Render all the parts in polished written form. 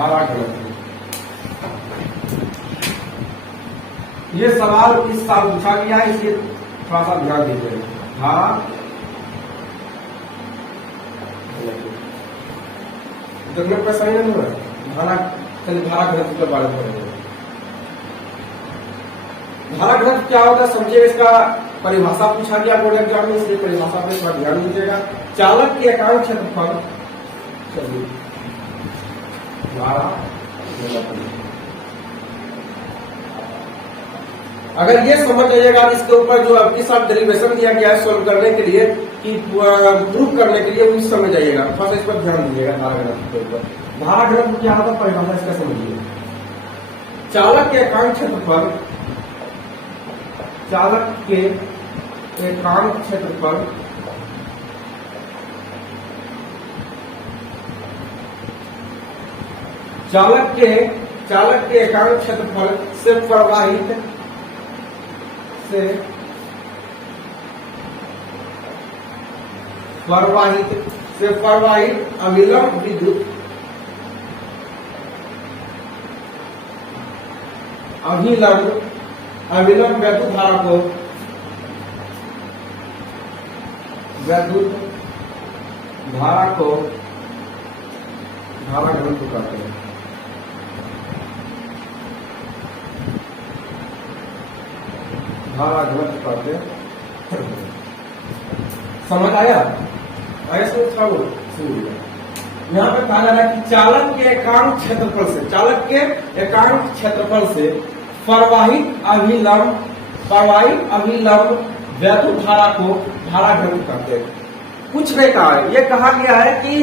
धारा घनत्व। ये सवाल इस साल पूछा गया है, इसलिए थोड़ा सा ध्यान दीजिए। धारा देखने पर सही नहीं हो रहा है। धारा धारा घनत्व के बारे में पढ़ेंगे। धारा घनत्व क्या होता है समझिए, इसका परिभाषा पूछा गया बोर्ड एग्जाम में, इसलिए परिभाषा पे थोड़ा ध्यान दीजिएगा। चालक के एकांक क्षेत्रफल, चलिए धारा घनत्व। अगर ये समझ जाइएगा इसके ऊपर जो आपके साथ डेरिवेशन दिया गया है सोल्व करने के लिए कि प्रूफ करने के लिए, उस समझ जाइएगा। थोड़ा सा इस पर ध्यान दीजिएगा। धारा घनत्व के ऊपर धारा घनत्व क्या होता है परिभाषा इसका समझिए। चालक के एकांक क्षेत्रफल, चालक के एकांक क्षेत्रफल चालक के एकांक क्षेत्रफल से प्रवाहित अविलंब विद्युत अविलंब वैद्युत धारा को धारा घनत्व कहते हैं। धारा घनत्व कहते हैं। समझ आया? यहाँ पे कहा जा रहा है कि चालक के एकांक क्षेत्रफल से प्रवाहित अविलंब वैद्युत धारा को धारा घनत्व कहते हैं। कुछ नहीं कहा है, ये कहा गया है कि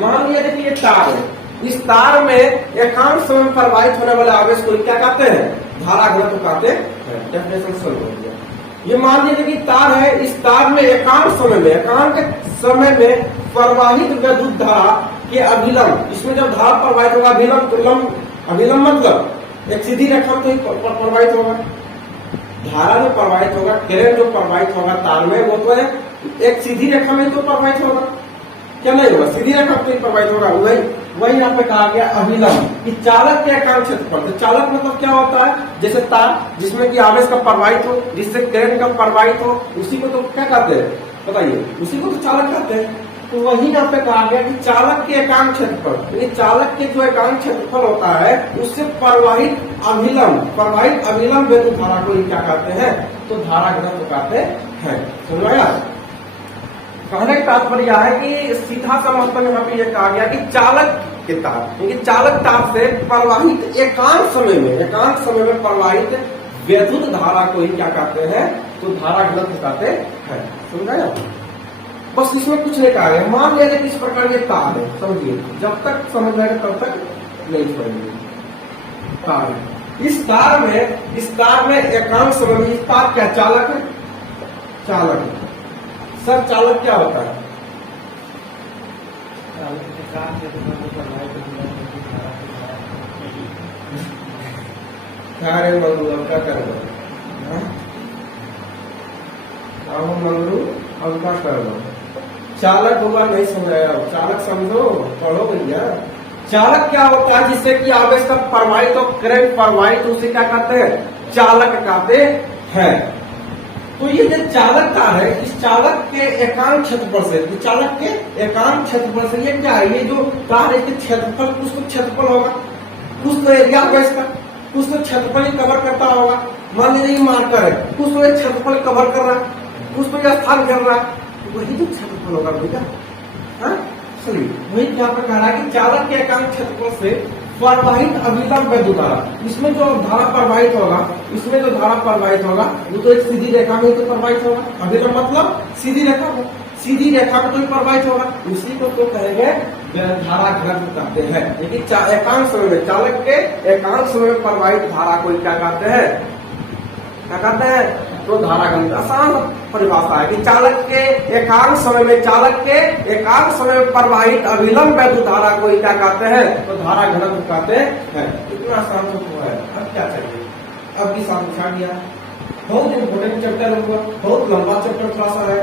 मान लिया कि ये तार है, इस तार में एकांक समय में प्रवाहित होने वाले आवेश को क्या कहते हैं? धारा घनत्व कहते हैं। डेफिनेशन सॉल्व हो गया। ये मान लीजिए कि तार है, इस तार में एकांक समय में प्रवाहित विद्युत धारा के अभिलंब, इसमें जब धारा प्रवाहित होगा अभिलंब मतलब एक सीधी रेखा तो ही प्रवाहित होगा। धारा जो प्रवाहित होगा, करंट जो प्रवाहित होगा तार में, वो तो एक सीधी रेखा में तो प्रवाहित होगा, क्या नहीं होगा? सीधी रेखा तो ही प्रवाहित होगा। वही यहाँ पे कहा गया अभिलंब कि चालक के एकांक क्षेत्रफल। तो चालक मतलब क्या होता है? जैसे तार जिसमें कि आवेश का प्रवाहित हो, जिससे करंट का प्रवाहित हो, उसी को तो क्या कहते हैं बताइए? उसी को तो चालक कहते हैं। तो वही यहाँ पे कहा गया कि चालक के एकांक क्षेत्रफल, ये चालक के जो एकांक क्षेत्रफल होता है उससे प्रवाहित अविलंब विद्युत धारा को क्या कहते हैं? तो धारा घनत्व कहते हैं। समझ आया? कहने का तात्पर्य है कि सीधा सा मतलब यहाँ पे यह कहा गया कि चालक के तार, क्योंकि चालक तार से प्रवाहित एकांक समय में प्रवाहित विद्युत धारा को ही क्या कहते हैं? तो धारा घनत्व कहते हैं। समझाया? बस इसमें कुछ नहीं कहा है। मान लिया कि इस प्रकार ये तार है, समझिए, जब तक समझ जाएगा तब तक नहीं छोड़ेंगे। तार, इस तार में एकांक समय में इस तार क्या चालक है? चालक है। सर चालक क्या होता है? क्या रे मंगरू, अब क्या करोगे? मंगरू अब क्या करोगे? चालक होगा नहीं समझाया, चालक समझो, पढ़ो भैया। चालक क्या होता है? जिससे कि आवेश का प्रवाहित और करंट प्रवाहित, उसे क्या कहते हैं? चालक कहते हैं। तो ये जो चालक तार है, इस चालक के एकांक क्षेत्रफल से, चालक के एकांक क्षेत्रफल से ये क्या है? ये जो तार है क्षेत्रफल, कुछ तो क्षेत्रफल होगा, कुछ तो एरिया होगा इसका, कुछ तो क्षेत्रफल ही कवर करता होगा। मान लीजिए ये मार्कर है, कुछ तो एक क्षेत्रफल कवर कर रहा है, कुछ तो यह स्थान कर रहा है, वही जो क्षेत्रफल होगा भैया। चलिए, वही यहाँ पर कह रहा है कि चालक के एकांक क्षेत्रफल से प्रवाहित अविलंब विद्युत धारा, इसमें जो धारा प्रवाहित होगा, वो तो एक सीधी रेखा में ही तो प्रवाहित होगा। अविलंब मतलब सीधी रेखा में, सीधी रेखा में तो प्रवाहित होगा, उसी को तो कहेंगे धारा घनत्व कहते हैं। लेकिन एकांक समय में, चालक के एकांक समय में प्रवाहित धारा को क्या कहते हैं? क्या कहते हैं? तो धारा घनत्व। आसान परिभाषा है कि चालक के एकांक समय में प्रवाहित अविलंब विद्युत धारा को क्या कहते हैं? तो धारा घनत्व कहते हैं। इतना आसान तो है। अब क्या चाहिए? अब की साथ पूछा गया, बहुत इंपोर्टेंट चैप्टर होगा, बहुत लंबा चैप्टर थोड़ा सा है,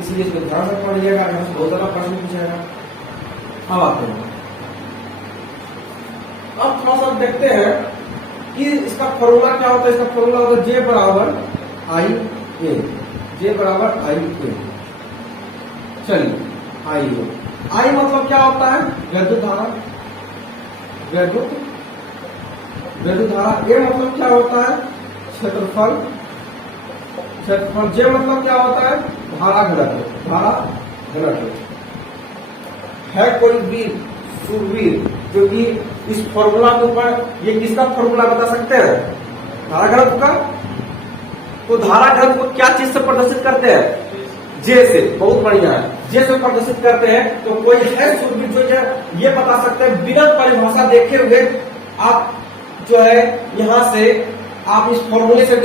इसलिए इसको ध्यान से पढ़िएगा, बहुत ज्यादा प्रश्न पूछेगा। अब आते हैं अब थोड़ा सा देखते हैं कि इसका फॉर्मूला क्या होता है। इसका फॉर्मूला होता है जे बराबर आई ए, जे बराबर आई ए। चलिए आई ए, आई मतलब क्या होता है, वैद्युत धारा, वैद्युत धारा। ए मतलब क्या होता है, क्षेत्रफल, क्षेत्रफल। जे मतलब क्या होता है, धारा घनत्व, धारा घनत्व। है कोई वीर, शूरवीर जो कि इस फॉर्मूला के ऊपर, ये किसका फॉर्मूला बता सकते हैं, धारा घनत्व का। तो धारा घनत्व को क्या चीज से प्रदर्शित करते हैं, जे से। बहुत बढ़िया है, जे से प्रदर्शित करते हैं। तो कोई है शूरवीर जो ये बता सकते हैं बिना परिभाषा देखे हुए, आप जो है यहाँ से आप इस फॉर्मूले से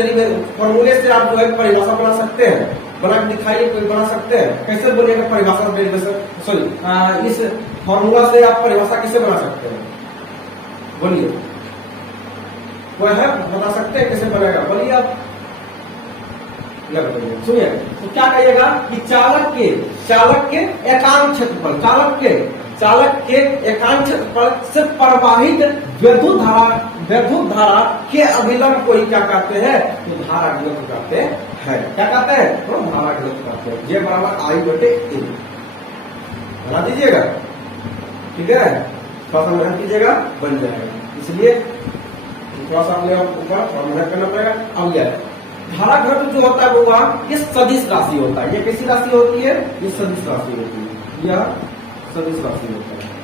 फॉर्मूले से आप जो है परिभाषा बना सकते हैं। बना के दिखाइए, कोई बना सकते हैं, कैसे बोलिएगा परिभाषा, सॉरी इस फॉर्मूला से आप परिभाषा कैसे बना सकते हैं, बोलिए। वह है बता सकते हैं कैसे बनेगा, बोलिए आप। सुनिए, तो क्या कहिएगा कि चालक के एकांक क्षेत्रफल, चालक के एकांक क्षेत्रफल से प्रवाहित विद्युत धारा के अभिलंब को ही क्या कहते हैं, तो धारा घनत्व कहते हैं। क्या कहते हैं, तो धारा घनत्व कहते हैं। जे बराबर आई बटे ए बना दीजिएगा, ठीक है। थोड़ा सा मेहनत कीजिएगा, बन जाएगा। इसलिए थोड़ा सा अपने ऊपर थोड़ा मेहनत करना पड़ेगा। अब यह धारा घनत्व जो होता है वो ये सदिश राशि होता है। ये कैसी राशि होती है, ये सदिश राशि होती है, यह सदिश राशि होता है।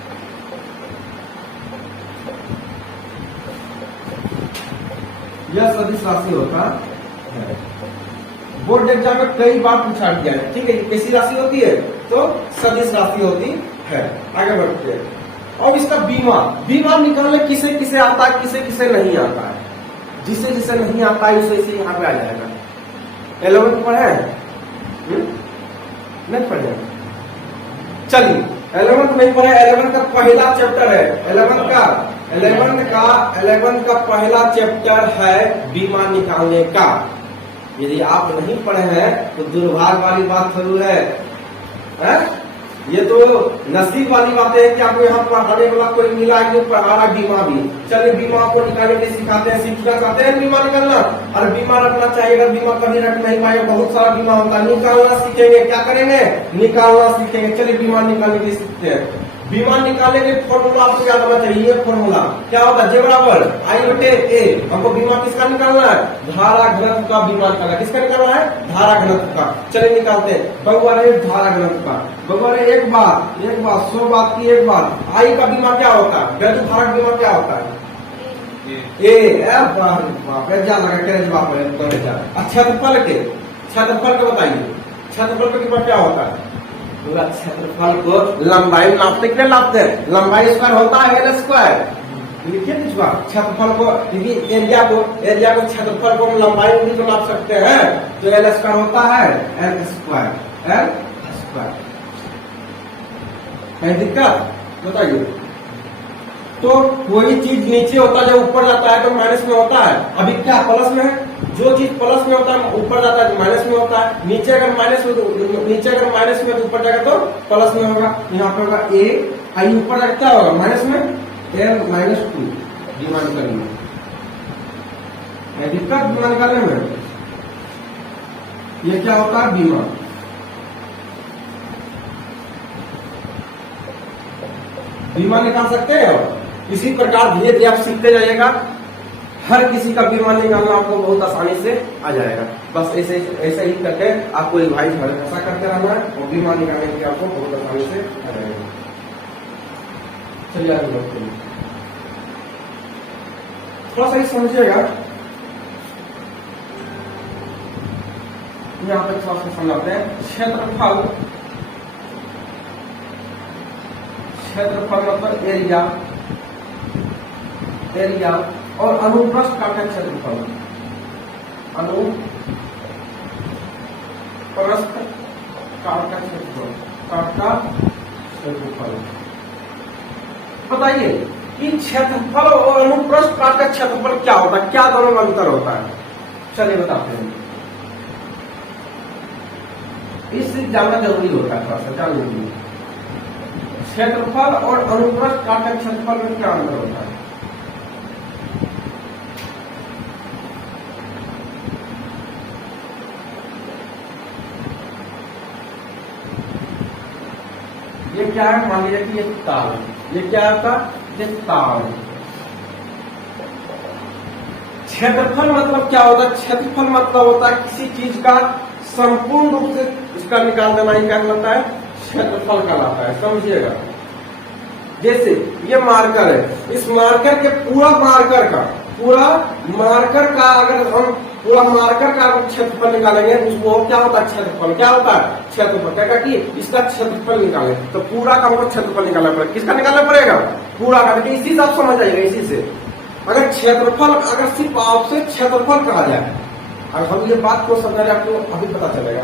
यह सदिश राशि होता है। बोर्ड एग्जाम में कई बार पूछा गया है, ठीक है। ये कैसी राशि होती है, तो सदिश राशि होती है। आगे बढ़ते हैं। और इसका बीमा निकालने किसे किसे आता है, किसे किसे नहीं आता है। जिसे जिसे नहीं आता है उसे इसे यहाँ पे आ जाएगा। 11 पढ़े, नहीं पढ़े, चलिए 11 नहीं पढ़े। 11 का पहला चैप्टर है, 11 का पहला चैप्टर है बीमा निकालने का। यदि आप नहीं पढ़े हैं तो दुर्भाग्य वाली बात जरूर है? ये तो नसीब वाली बात है कि आपको यहाँ पढ़ाने वाला कोई मिला है, पढ़ा रहा बीमा भी। चलिए बीमा को निकालने के लिए सिखाते हैं, सीखना चाहते हैं बीमा निकालना, और बीमा रखना चाहिए। अगर बीमा कभी रख नहीं पाए, बहुत सारा बीमा होता है, निकालना सीखेंगे। क्या करेंगे, निकालना सीखेंगे। चलिए बीमा निकालने के लिए सीखते हैं। बीमा निकालने के फॉर्मूला आपको याद होना चाहिए। ये फॉर्मूला क्या होता है, जे बराबर आई बटे ए। हमको बीमा किसका निकालना है, धारा घनत्व का बीमा निकालना। किसका निकालना है, धारा घनत्व का। चलिए निकालते हैं। बगुआ रहे धारा घनत्व का, बगुआ रहे एक बात 100 बात की एक बात। आई का बीमा क्या होता है, वैद्युत धारा का बीमा क्या होता है, ए। बाप रे, जा लगा के जवाब है। क्षेत्रफल के बताइए, क्षेत्रफल का बीमा क्या होता है। पूरा क्षेत्रफल को लंबाई नापते के लिए नापते हैं। लंबाई स्क्वायर होता है एल स्क्वायर, लिखिए निचवा। क्षेत्रफल को, एरिया को क्षेत्रफल को लंबाई में भी तो नाप सकते हैं। तो एल स्क्वायर होता है एल स्क्वायर। है दिक्कत, बताइए। तो कोई चीज नीचे होता है, जब ऊपर जाता है तो माइनस में होता है। अभी क्या प्लस में है, जो चीज प्लस में होता है ऊपर जाता है तो माइनस में होता है। नीचे अगर माइनस में तो ऊपर जाएगा तो प्लस में होगा। यहाँ पे होगा ए, आई ऊपर जाकर क्या होगा, माइनस में L-2 डिमांड करनी है। दिक्कत बीमा निकालने में, ये क्या होता है, बीमा। बीमा निकाल सकते हैं। और इसी प्रकार धीरे धीरे आप सीखते जाइएगा। हर किसी का बीमा निकालना आपको बहुत आसानी से आ जाएगा। बस ऐसे ही करके आपको रिवाइज हमेशा करते रहना है, और बीमा निकालने के आपको बहुत आसानी से आ जाएगा। चलिए आगे बढ़ते हैं। थोड़ा सा समझिएगा, यहाँ पे थोड़ा सा समझाते हैं। क्षेत्रफल मतलब एरिया और अनुप्रस्थ काट का क्षेत्रफल, अनुप्रस्थ काट का क्षेत्रफल। बताइए कि क्षेत्रफल और अनुप्रस्थ काट का क्षेत्रफल क्या होता है, क्या दोनों में अंतर होता है। चलिए बताते हैं। इससे जानना जरूरी होता है, थोड़ा सा जान लीजिए। क्षेत्रफल और अनुप्रस्थ काट का क्षेत्रफल में क्या अंतर होता है। क्या है, मान लीजिए कि ये तार है, ये क्या है आपका, ये तार है। क्षेत्रफल मतलब क्या होता है, क्षेत्रफल मतलब होता है किसी चीज का संपूर्ण रूप से इसका निकाल देना ही क्या कहलाता है, क्षेत्रफल कहलाता है, समझिएगा। जैसे ये मार्कर है, इस मार्कर के पूरा मार्कर का अगर हम पूरा मार्कर का क्षेत्रफल निकालेंगे तो उसको क्या होता है, क्षेत्रफल क्या होता है, क्षेत्रफल क्या कि इसका क्षेत्रफल निकालें तो पूरा का हमको क्षेत्रफल निकालना पड़ेगा। किसका निकालना पड़ेगा, पूरा का। देखिए इसी से आप समझ जाइएगा, इसी से अगर क्षेत्रफल, अगर सिर्फ आपसे क्षेत्रफल कहा जाए, अगर हम ये बात को समझ रहे आपको अभी पता चलेगा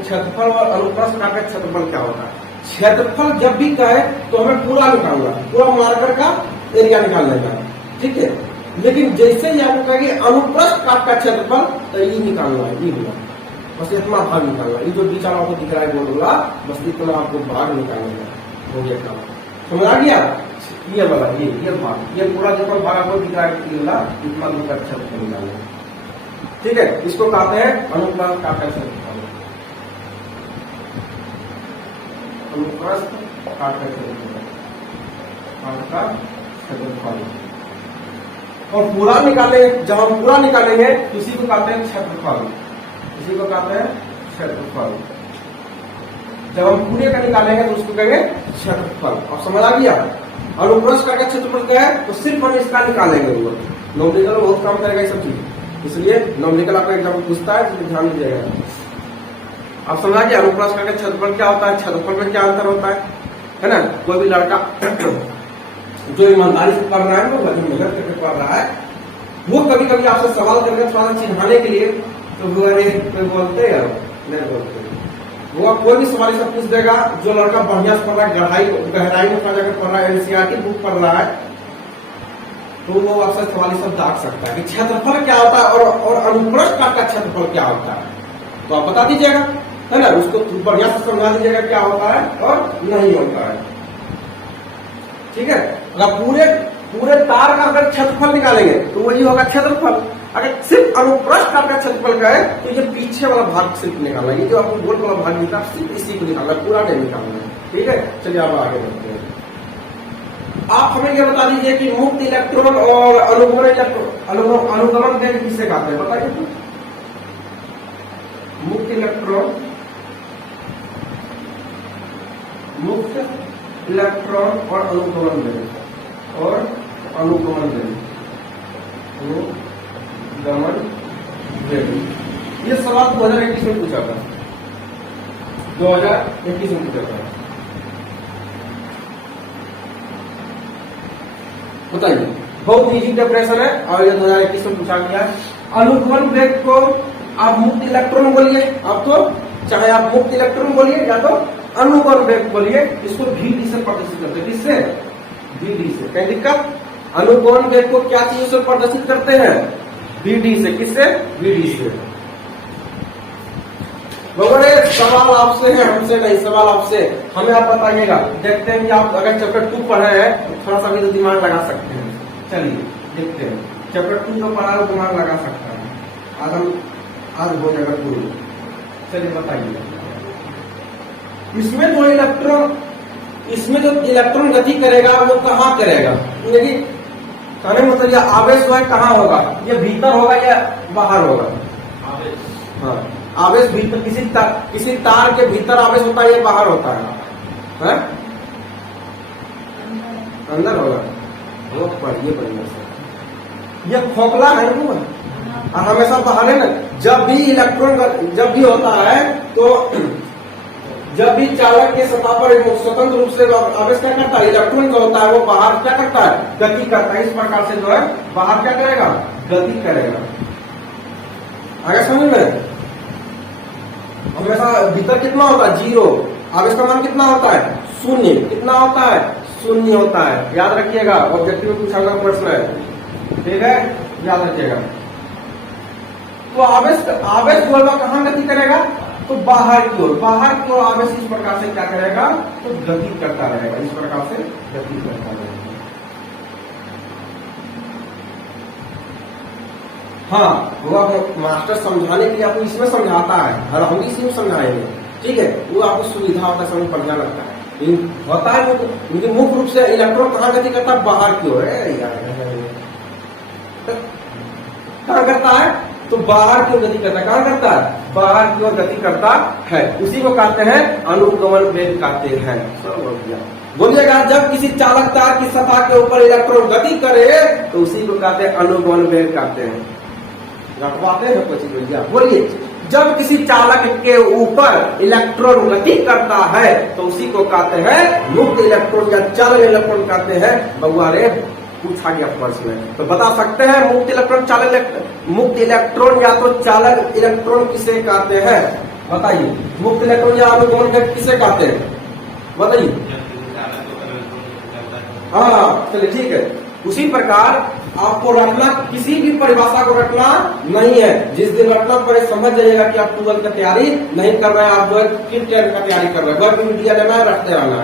क्षेत्रफल और अनुप्रस्थ काट का क्षेत्रफल क्या होता है। क्षेत्रफल जब भी कहे तो हमें पूरा निकालना, पूरा मार्कर का एरिया निकाल लेना, ठीक है। लेकिन जैसे ही आपको कहेंगे अनुप्रस्थ काट का क्षेत्रफल तो ये निकालना है, ये होगा बस इतना भाग निकालना, ये जो बीच वाला आपको दिख रहा है गोल वाला, बस इतना आपको भाग निकालना है, हो गया काम, समझ आ गया। ये वाला ये भाग, ये पूरा जितना भाग आपको दिख रहा है इतना दूर का क्षेत्रफल निकालना है, ठीक है। इसको कहते हैं अनुप्रस्थ काट का क्षेत्रफल, अनुप्रस्थ काट का क्षेत्रफल। और पूरा निकालेंगे, जब हम पूरा निकालेंगे तो इसी को कहते हैं क्षेत्रफल, इसी को कहते हैं क्षेत्रफल। जब हम पूरे का निकालेंगे तो उसको कहेंगे क्षेत्रफल। अब समझ आ गया। अनुप्रस्थ काट का क्षेत्रफल क्या है, तो सिर्फ हम इसका निकालेंगे, नॉमिकल बहुत काम करेगा ये सब चीज, इसलिए नॉमिकल आपका एग्जाम पूछता है तो ध्यान दीजिएगा। आप समझा कि अनुप्रस्थ काट का क्षेत्रफल क्या होता है, क्षेत्रफल में क्या अंतर होता है ना। कोई भी लड़का जो ईमानदारी से पढ़ रहा है, वो मेहनत करके पढ़ रहा है, वो कभी कभी आपसे सवाल करके थोड़ा सा चिन्हाने के लिए तो कोई बोलते हैं नहीं बोलते, वो कोई भी सवाल सब पूछ देगा। जो लड़का बढ़िया से पढ़ रहा है, गहराई में जाकर पढ़ रहा है, एनसीईआरटी बुक पढ़ रहा है, तो वो आपसे सवाल सब दाग सकता है कि क्षेत्रफल क्या होता है और अनुप्रस्थ काट का क्षेत्रफल क्या होता है, तो आप बता दीजिएगा, है ना। उसको बढ़िया से समझा दीजिएगा क्या होता है और नहीं होता है, ठीक है। अगर पूरे तार का अगर क्षेत्रफल निकालेंगे तो वही होगा क्षेत्रफल। अगर सिर्फ अनुप्रस्थ काट का क्षेत्रफल का है तो ये पीछे वाला भाग सिर्फ निकालना है, ये जो आपको गोल वाला भाग निकाला सिर्फ इसी को निकालना है, पूरा नहीं निकालना है, ठीक है। चलिए अब आगे बढ़ते हैं। आप हमें ये बता दीजिए कि मुक्त इलेक्ट्रॉन और अनुगमन वेग किससे कहते हैं, बताइए तो। मुक्त इलेक्ट्रॉन और अनुगमन वेग, ये सवाल 2021 में पूछा था, 2021 में पूछा था, बताइए। बहुत इजी डेफिनेशन है और ये 2021 में पूछा गया है। अनुगमन वेग को आप मुक्त इलेक्ट्रॉन बोलिए, आप तो चाहे आप मुक्त इलेक्ट्रॉन बोलिए या तो अनुगमन वेग बोलिए, इसको VD से प्रदर्शित करते हैं। किससे, VD से। कहीं दिक्कत, अनुगमन वेग को क्या चीज से प्रदर्शित करते हैं, VD से। किससे, VD से। बगड़े सवाल आपसे है, हमसे नहीं, सवाल आपसे, हमें आप बताइएगा। देखते हैं कि आप अगर चैप्टर 2 पढ़े हैं तो थोड़ा सा भी तो दिमाग लगा सकते हैं। चलिए देखते हैं, चैप्टर 2 जो पढ़ा है दिमाग लगा सकता है, आज हो जाएगा पूरी। चलिए बताइए, इसमें जो इलेक्ट्रॉन गति करेगा वो कहाँ करेगा, देखिए कहने मतलब यह आवेश जो है कहाँ होगा, ये भीतर होगा या बाहर होगा। हाँ, आवेश भीतर, किसी तार के भीतर आवेश होता है या बाहर होता है, अंदर होगा। वो पढ़िए बढ़िया से, ये खोखला है ना और हमेशा बाहर है ना। जब भी इलेक्ट्रॉन जब भी होता है तो जब भी चालक के सतह पर स्वतंत्र रूप से आवेश क्या करता है, इलेक्ट्रॉन जो होता है वो बाहर क्या करता है, गति करता है। इस प्रकार से जो है बाहर क्या करेगा, गति करेगा। आगे समझ में, हमेशा भीतर कितना होता है, 0। आवेश का मान कितना होता है, 0। कितना होता है, 0 होता है। याद रखिएगा, ऑब्जेक्टिव में पूछा गया प्रश्न है, ठीक है, याद रखिएगा। तो आवेश जो है कहाँ गति करेगा, तो बाहर की ओर आवेश इस प्रकार से क्या करेगा, तो गति करता रहेगा, इस प्रकार से गति करता रहेगा। हाँ, वो आप मास्टर समझाने के लिए आपको इसमें समझाता है और हम भी इसी में समझाएंगे, ठीक है। वो आपको सुविधा होता है, समझ बढ़िया लगता है। होता है लेकिन मुख्य रूप से इलेक्ट्रॉन कहाँ गति करता है? बाहर की ओर कहाँ करता है? तो बाहर की ओर गति करता है। कहाँ करता है? बाहर की ओर गति करता है। उसी को कहते हैं अनुगमन वेग कहते हैं। बोलिएगा, जब किसी चालक तार की सतह के ऊपर इलेक्ट्रॉन गति करे तो उसी को कहते हैं अनुगमन वेग कहते हैं। रखवाते हैं कुछ बोलिए, बोलिए। जब किसी चालक के ऊपर इलेक्ट्रॉन गति करता है तो उसी को कहते हैं मुक्त इलेक्ट्रॉन या चालक इलेक्ट्रॉन कहते हैं। बउआरे पूछा गया प्रश्न में, तो बता सकते हैं मुक्त इलेक्ट्रॉन मुक्त इलेक्ट्रॉन या तो चालक इलेक्ट्रॉन किसे कहते हैं? बताइए, मुक्त इलेक्ट्रॉन या अनुगमन वेग किसे कहते हैं? बताइए। हाँ चलिए ठीक है। उसी प्रकार आपको रखना, किसी भी परिभाषा को रखना नहीं है। जिस दिन रखना पड़े समझ जाइएगा कि आप ट्वेल्थ का तैयारी नहीं कर रहे हैं, आप जो है किन टेंथ का तैयारी कर रहे हैं। वर्ग मीडिया लेना है, रखते रहना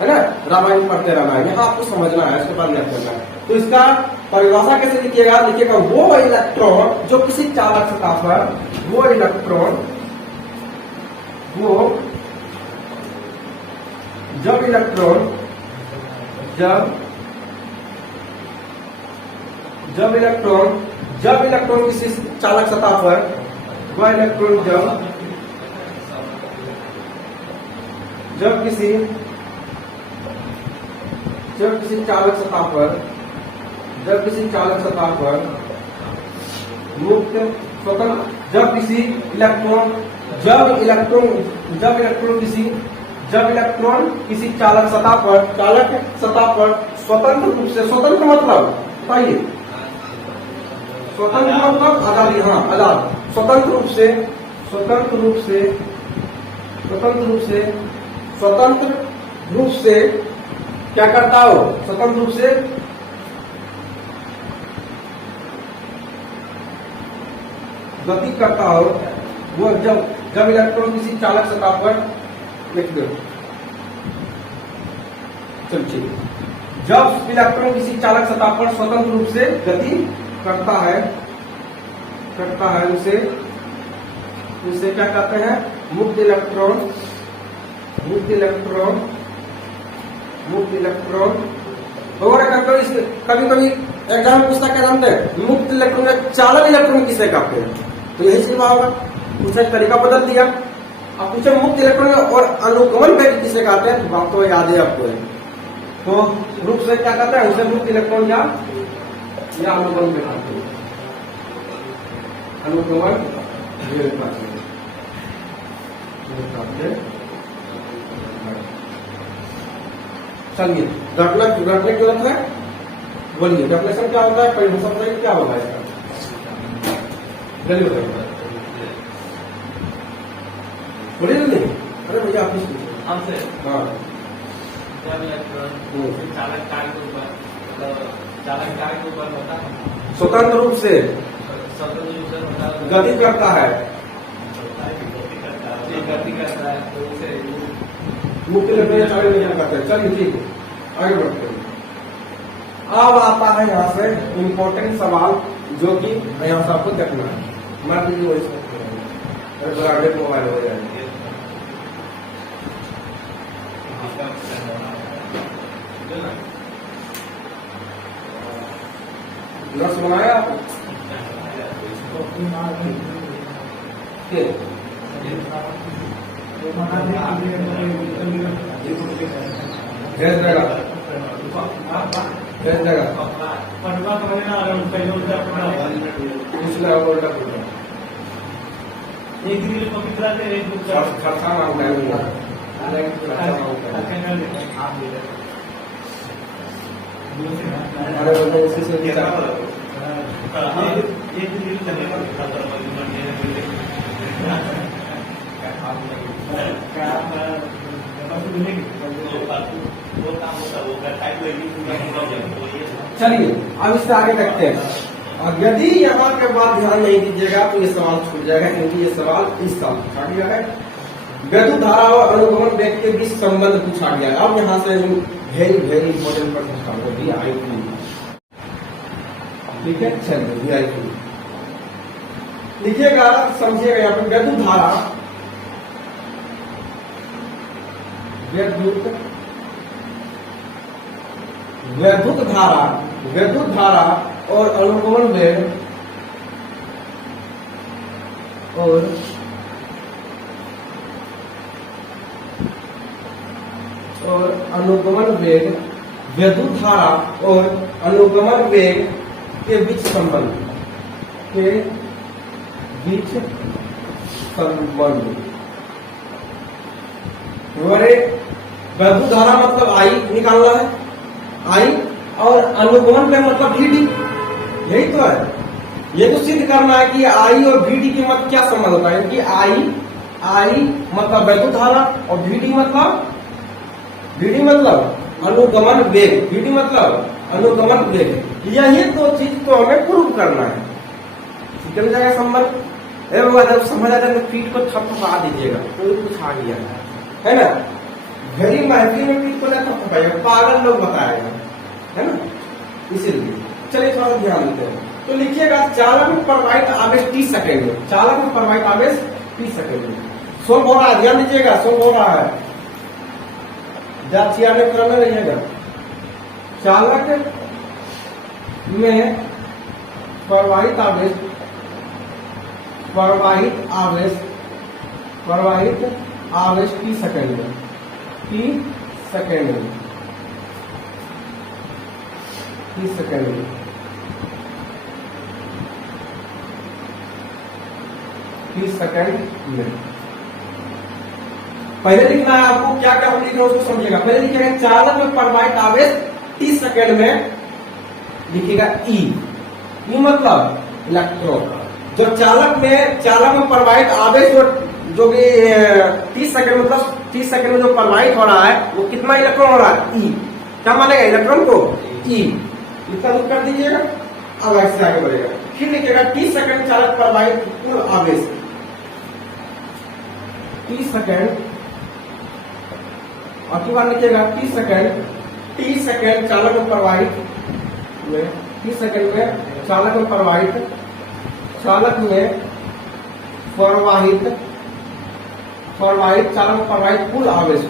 है ना, रामायण पढ़ते रहना है, यहाँ आपको समझना है, इसके बाद नहीं करना है। तो इसका परिभाषा कैसे लिखिएगा? लिखिएगा, वो इलेक्ट्रॉन जो किसी चालक सतह पर, वो इलेक्ट्रॉन जब इलेक्ट्रॉन किसी चालक सतह पर, वह इलेक्ट्रॉन जब किसी चालक सतह पर मुक्त स्वतंत्र, जब इलेक्ट्रॉन किसी चालक सतह पर स्वतंत्र रूप से, स्वतंत्र मतलब बताइए, स्वतंत्र मतलब आजादी, हाँ आजाद, स्वतंत्र रूप से क्या करता हो? स्वतंत्र रूप से गति करता हो। वो जब इलेक्ट्रॉन किसी चालक सतह पर, लिख दो, चल ठीक, जब इलेक्ट्रॉन किसी चालक सतह पर स्वतंत्र रूप से गति करता है उसे क्या कहते हैं? मुक्त इलेक्ट्रॉन। और कभी कभी एग्जाम पूछता, क्या जानते हैं मुक्त इलेक्ट्रॉन या चालक इलेक्ट्रॉन किसे कहते हैं? तो यही चीज होगा, पूछने का तरीका बदल दिया। अब पूछे मुक्त इलेक्ट्रॉन और अनुगमन वेग किसे कहते हैं? तो बात तो याद है आपको। तो रूप से क्या कहते हैं? उसे मुक्त इलेक्ट्रॉन या अनुगमन वेग कहते हैं। अनुगमन वेग कहते हैं। चलिए, घटना की जरूरत है, बोलिए डेफिनेशन क्या होता है? परिभाषा बताइए क्या होगा इसका? जल्दी बताइए, बोलिए जल्दी। अरे भैया आप हमसे, हाँ, चालक तार के ऊपर होता है, स्वतंत्र रूप से गति करता है, तो उसे मुक्त इलेक्ट्रॉन चालक इलेक्ट्रॉन कहते हैं। चलिए ठीक है, आगे बढ़ते हैं। अब आता है यहाँ से इम्पोर्टेंट सवाल, जो कि यहाँ से आपको देखना है। मान लीजिए वो मोबाइल हो जाएंगे, नोट्स बनाया आप? भेज देगा, पिछला उल्टा पुल्टा खर्चा मांगना अरे बोलते इसके चलिए अब इससे आगे देखते हैं। और यदि यहाँ के बाद ध्यान नहीं दीजिएगा तो ये सवाल छूट जाएगा, क्योंकि ये सवाल इस साल पूछा गया है। विद्युत धारा और अनुगमन वेग के बीच संबंध पूछा गया है। अब यहाँ से वेरी वेरी इंपोर्टेंट पर पूछा गया VIQ, ठीक है, चलिए VIQ लिखिएगा, समझिएगा। यहाँ पर विद्युत धारा विद्युत वैद्युत धारा और अनुगमन वेग और अनुगमन वेग, विद्युत धारा और अनुगमन वेग के बीच संबंध हमारे वैद्युत धारा मतलब आई निकालना है, आई, और अनुगमन वेग मतलब VD, यही तो है। ये तो सिद्ध करना है कि आई और VD के मध्य क्या संबंध होता है कि आई मतलब वैद्युत धारा और VD मतलब अनुगमन वेग, VD मतलब अनुगमन वेग। यही दो चीज तो हमें प्रूव करना है। ठीक है जाएगा संबंध। जब समझ आता है तो पीठ को थपथपा दीजिएगा, कोई कुछ आ गया है ना। घड़ी महफिल में पीठ को थपथपाइएगा, पागल लोग बताएगा, है ना। इसीलिए चलिए थोड़ा ध्यान देते हैं। तो लिखिएगा चालक में प्रवाहित आवेश 30 सेकेंड में, चालक में प्रवाहित आवेश 30 सेकेंड में। सोल्व हो रहा है, ध्यान दीजिएगा, सोल्व हो रहा है, जाचिया में क्रम में रहिएगा। चालक में प्रवाहित आवेश 30 सेकेंड में, 30 सेकेंड में, 30 सेकेंड में, 30 सेकेंड में। पहले लिखना है आपको, क्या क्या हम लिख रहे हैं उसको समझिएगा। पहले लिखिएगा चालक में प्रवाहित आवेश 30 सेकेंड में, लिखिएगा ई मतलब इलेक्ट्रॉन। जो चालक में प्रवाहित आवेश जो कि 30 सेकेंड मतलब 30 सेकेंड में जो प्रवाहित हो रहा है वो कितना इलेक्ट्रॉन हो रहा है, ई। क्या मानेगा इलेक्ट्रॉन को, ई। इसका दूर कर दीजिएगा, अब ऐसे आगे बढ़ेगा। फिर लिखिएगा 30 सेकेंड चालक प्रवाहित कुल आवेश, 30 सेकेंड, और की बार लिखिएगा 30 सेकेंड चालक में प्रवाहित में, 30 सेकेंड में चालक में प्रवाहित चालक में कुल आवेश।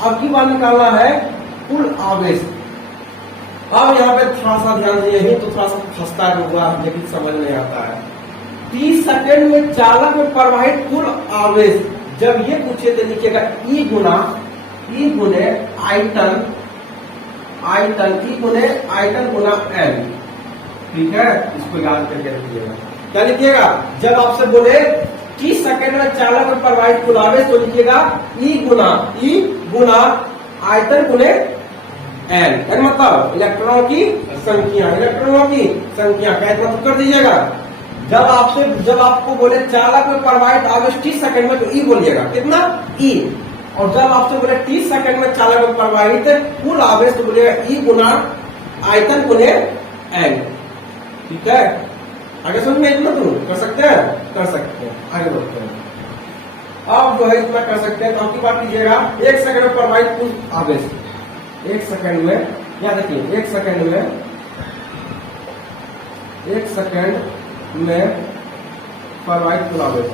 अब की बार निकालना है कुल आवेश। अब यहाँ पे थोड़ा सा ध्यान दीजिए, यही तो थोड़ा सा फंसता होगा, लेकिन समझ नहीं आता है। 30 सेकेंड में चालक में प्रवाहित कुल आवेश, जब ये पूछे तो लिखिएगा ई गुने आयतन, ई गुने आयतन गुना एल। ठीक है, इसको याद करके रखिएगा। क्या लिखिएगा, जब आपसे बोले 30 सेकेंड में चालक में प्रवाहित कुल आवेश तो लिखिएगा ई गुना आयतन गुने एल, मतलब इलेक्ट्रॉनों की संख्या, कैसे मतलब कर दीजिएगा। जब आपको बोले चालक में प्रवाहित आवेश 30 सेकेंड में तो ई बोलिएगा, कितना ई। और जब आपसे बोले 30 सेकेंड में चालक में प्रवाहित कुल आवेश तो बोलिएगा ई गुना आयतन गुने एल। ठीक है, आगे समझ में इतना तो कर सकते हैं, आगे बढ़ते हैं। अब जो है इतना कर सकते हैं तो आपकी बात कीजिएगा 1 सेकंड में प्रवाहित कुल आवेश, 1 सेकंड में, या देखिए 1 सेकंड में प्रवाहित कुल आवेश,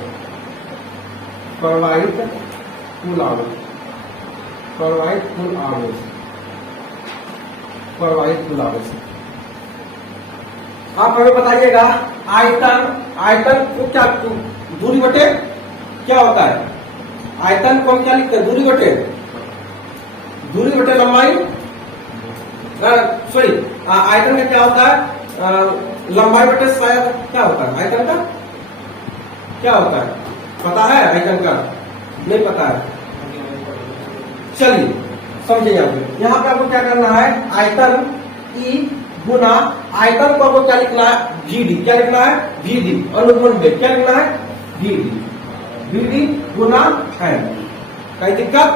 आप हमें बताइएगा आयतन को क्या दूरी बटे क्या होता है, आयतन को हम क्या लिखते हैं, दूरी बटे लंबाई, सॉरी आयतन का क्या होता है, लंबाई बटे शायद क्या होता है, आयतन का क्या होता है, पता है आयतन का, नहीं पता है। चलिए समझे, यहाँ पे आपको क्या करना है, आयतन ई गुना आयतन को आपको क्या लिखना है, जीडी, क्या लिखना है, जीडी, अनुगमन वेग क्या लिखना है, जीडी गुना एन। कहीं दिक्कत,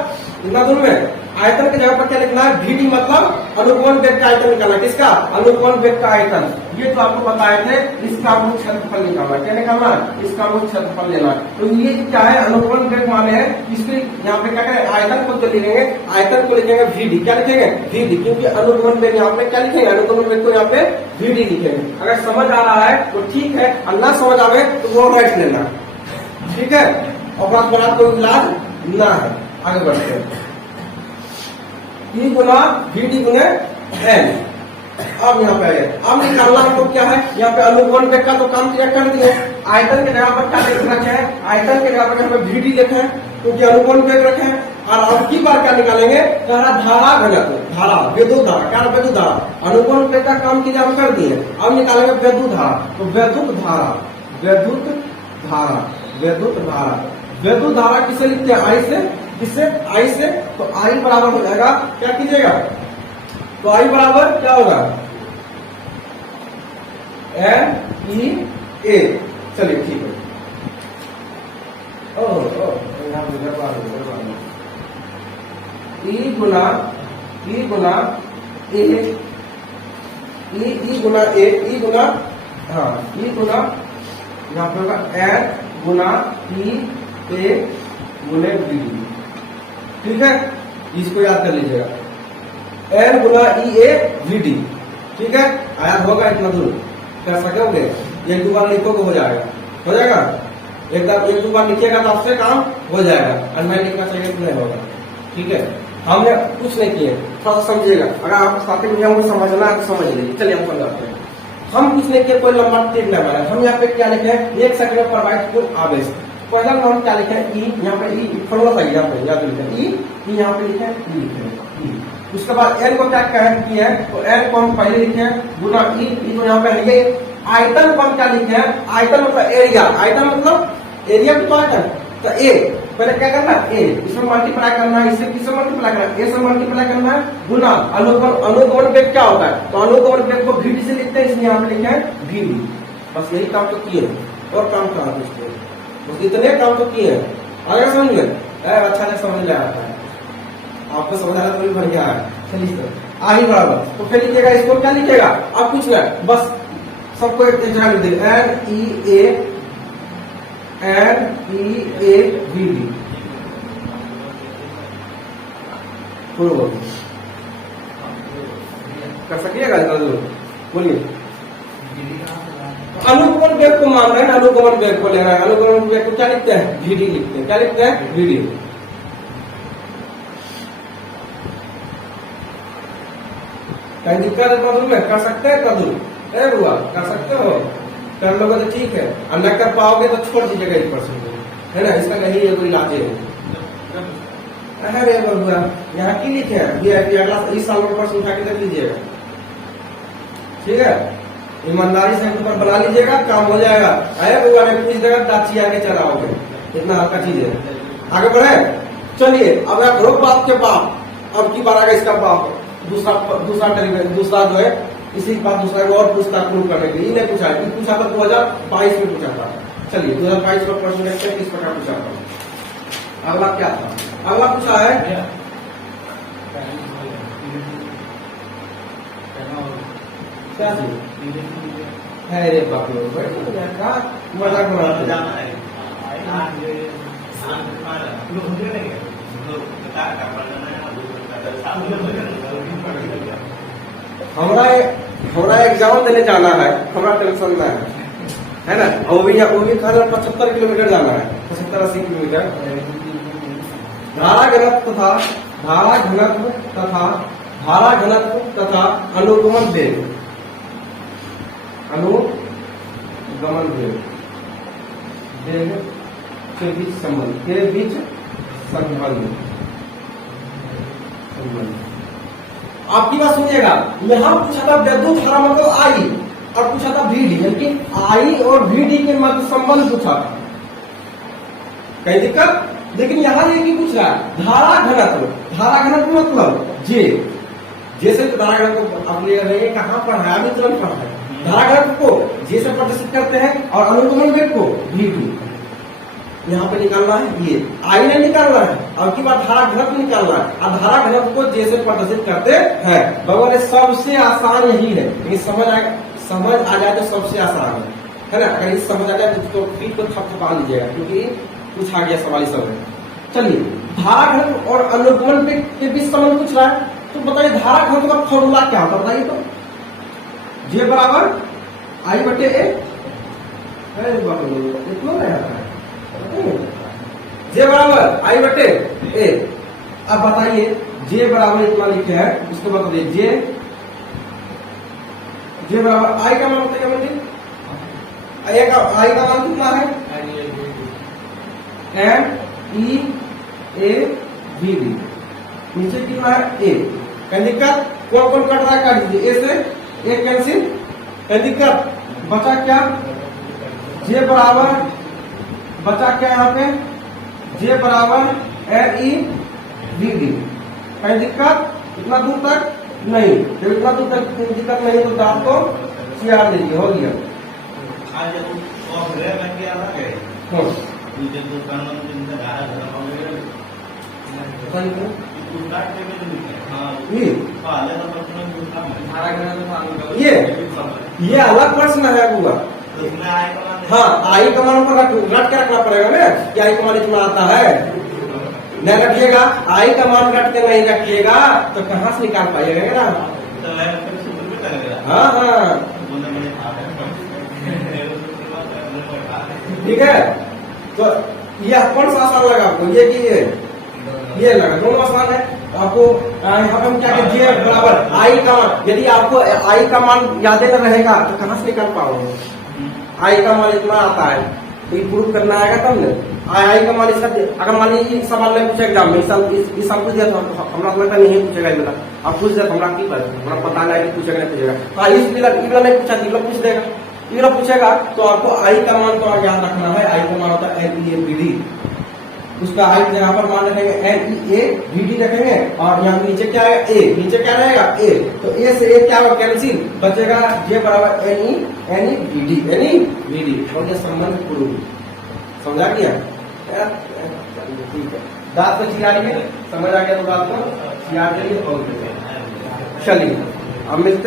इतना दूर में आयतन की जगह पर क्या लिखना है, जीडी मतलब अनुगमन वेग का आयतन निकालना, किसका, अनुगमन वेग का आयतन। ये तो आपको बताए थे, इसका मुख्य क्षेत्रफल निकालना, क्या निकालना, इसका मुख्य क्षेत्रफल लेना। तो ये क्या है, अनुगमन वेग माने है, इसके यहाँ पे क्या करें, आयतन को तो लिखेंगे, आयतन को लिखेंगे VD, क्या लिखेंगे, VD, क्योंकि अनुगमन वेग यहाँ पे क्या लिखेंगे, अनुगमन वेग को यहाँ पे VD लिखेंगे। अगर समझ आ रहा है तो ठीक है, और ना समझ आवे तो वो राइट लेना, ठीक है, और बात कोई इलाज ना है। आगे बढ़ते हैं। ई गुना वीडी गुने एन। अब यहाँ पे अब निकालना हमको क्या है, यहाँ पे अनुगमन वेग का तो काम क्लियर कर दिए। आयतन के जगह पर क्या लिख रखे हैं, आयतन के जगह पर यहाँ पे वीडी लिखे हैं क्योंकि अनुगमन वेग रखे हैं। और अब की बार क्या निकालेंगे, धारा घनत्व, धारा विद्युत धारा, क्या विद्युत धारा, अनुगमन वेग का काम की हम कर दिए। अब निकालेंगे विद्युत धारा, तो विद्युत धारा, विद्युत धारा, विद्युत धारा, विद्युत धारा किसे लिखते हैं, आई से, किससे, आई से। तो आई बराबर हो जाएगा, क्या कीजिएगा, तो आई बराबर क्या होगा, एन ई ए। चलिए ठीक है, ई गुना ए, ई गुना ए, ई गुना, हाँ ई गुना, यहाँ पे होगा एन गुना ई ए गुने बी। ठीक है, इसको याद कर लीजिएगा, एन गुना ई ए वी डी। ठीक है, याद होगा, इतना दूर कर सकोगे, एक दो बार लिखोगे हो जाएगा, हो जाएगा। एक दो बार लिखिएगा तो आपसे काम हो जाएगा, और नहीं लिखना चाहिए तो नहीं होगा। ठीक है, हमने कुछ नहीं किए, थोड़ा सा समझिएगा। अगर आप स्टार्टिंग में हमको समझना है तो समझ लीजिए। चलिए हम समझाते हैं। हम कुछ नहीं किए, कोई लंबा टिप नहीं बनाया। हम यहाँ पे क्या लिखे हैं, एक सेकंड में प्रोवाइड कुल आवेश। पहला हम क्या लिखे हैं, ई, यहाँ पे ई फॉर्मूला था, यहाँ पे याद लिखे ई, यहाँ पे लिखे ई लिखे ई। उसके बाद एन को क्या किया है, तो एन को हम पहले लिखे हैं गुना ई, तो यहाँ पे है ये। आयतन को हम क्या लिखे हैं, आयतन मतलब एरिया, आयतन मतलब एरिया को, तो आयतन तो ए, पहले क्या करना है, ए, इसमें मल्टीप्लाई करना है, इससे किससे मल्टीप्लाई करना है, ए से मल्टीप्लाई करना है, गुना अनुगमन वेग क्या होता है, तो अनुगमन वेग को वीडी से लिखते हैं, इसलिए यहाँ पे लिखे हैं वीडी। बस यही काम तो किए, और काम कहा दोस्तों, बस इतने काम तो किए। आगे समझ गए, अच्छा नहीं समझ में आता है आपको, समझ आ रहा तो भर गया है। चलिए सर, आई बराबर, तो फिर लिखिएगा, इसको क्या लिखिएगा, अब कुछ नहीं, बस सबको एक जगह लिख देंगे, n e a, n e a v d. कर सकिएगा इतना दूर, बोलिए। अनुगमन वेग को मान रहे हैं, अनुगमन वेग को ले रहे हैं, अनुगमन वेग को क्या लिखते हैं, वीडी लिखते हैं, क्या लिखते हैं, वीडी। कहीं दिक्कत है कदूर में, कर सकते हैं कदूर, बुआ कर सकते हो, कर लोगे तो ठीक है, और न कर पाओगे तो छोड़ दीजिएगा 1%, है ना, इसका कहीं ये कोई इलाज है। अरे बुआ यहाँ की लिखे हैं, ये अगला इस साल में पर्स उठा के देख लीजिएगा। ठीक है, ईमानदारी से ऊपर बना लीजिएगा, काम हो जाएगा। अरे बुआ ने पूछ देगा, दाची आगे चलाओगे, इतना हल्का चीज है। आगे बढ़े, चलिए अब आप रोक बाप के बाप, अब की बार आगे इसका बाप, दूसरा जो है, इसी के बाद दूसरा और पूछता प्रूव करने के लिए, नहीं पूछा है, पूछा था 2022 में पूछा था। चलिए 2022 का प्रश्न देखते हैं किस प्रकार पूछा था। अगला क्या था, अगला पूछा है क्या चीज है, रे बाप रे, मजाक बनाते हैं। हमारा एग्जाम देने जाना है, हमारा टेंशन में है ना, वो भी 75 किलोमीटर जाना है, 70-80 किलोमीटर। धारा घनत्व तथा अनुगमन वेग, वेग के बीच संबंध, आपकी बात सुनिएगा। यहाँ पूछा था विद्युत धारा मतलब आई, और पूछा था वीडी, लेकिन आई और वीडी के मध्य संबंध पूछा, कहीं दिक्कत। लेकिन यहाँ ये की पूछ रहा है, धारा घनत्व मतलब जैसे धारा घनत्व आप ले रहे हैं, कहाँ पर है, अभी तुरंत पर है। धारा घनत्व को जैसे प्रदर्शित करते हैं, और अनुगमन वेग को वीडी। यहाँ पे निकालना है, ये आई ने निकालना है, और की बात धारा घनत्व निकालना है, और धारा घनत्व को जैसे प्रदर्शित करते हैं। भगवान सबसे आसान यही है, लेकिन समझ आ जाए तो सबसे आसान है ना। अगर समझ आ जाए तो पीठ को थपथपा लीजिएगा, क्योंकि कुछ आ गया सवाल सब है। चलिए, धारा घनत्व और अनुगमन के बीच संबंध पूछ रहा है, तो बताइए धारा घनत्व का फॉर्मूला क्या होता है, बताइए तो। जे बराबर आई बटे ए, इतना नहीं आता है, जे बराबर आई बटे ए। अब बताइए जे बराबर इतना लिखे हैं, उसको बता दीजिए जे बराबर आई का मान बताइए मुझे, आई का मान कितना है, m e a b d, नीचे कितना है ए। कहीं दिक्कत, कौन कौन कट रहा है काट दीजिए, ए से ए कैंसिल, कहीं दिक्कत, बचा क्या जे बराबर, बचा क्या यहाँ पे जे बराबर एल ई बी डी। कहीं दिक्कत, इतना दूर तक नहीं, जब इतना दूर तक दिक्कत नहीं तो आप तो सीआर लीजिए, हो गया। ये अलग प्रश्न है बुआ। हाँ, आई का मान ऊपर रट के रखना पड़ेगा ना कि आई का मान इतना आता है, नहीं रखिएगा, आई का मान रट के नहीं रखिएगा तो कहाँ से निकाल पाइएगा ना। हाँ हाँ ठीक है, तो यह कौन सा आसान लगा आपको, ये कि ये लगा, दोनों आसान है। आपको हम क्या कहते हैं बराबर आई का मान, यदि आपको आई का मान याद न रहेगा तो कहाँ से निकाल पाओगे। आई का मान इतना आता है तो ये प्रूफ करना आएगा तब न। आई का मान इसका, अगर मान लीजिए सवाल नहीं पूछे एग्जाम में, इस साल पूछ दिया तो हमारा लगता नहीं पूछेगा बेटा, आप पूछ दिया तो हमारा की बात, हमारा पता नहीं कि पूछेगा नहीं पूछेगा। हाँ इस नहीं पूछा, अगला पूछ देगा, अगला पूछेगा तो आपको आई का मान तो याद रखना है। आई का मान होता है l e a b d, उसका आई यहाँ पर मान रखेंगे l e a b d रखेंगे, और यहाँ नीचे क्या है ए, नीचे क्या रहेगा ए, तो ए से ए क्या होगा कैंसिल, बचेगा जे बराबर n e b d, n e b d, और ये संबंध प्रूव, समझा गया। ठीक है, दांत को चिरा लिए, समझ आ गया तो दांत को चिरा के लिए, चलिए अब मिलते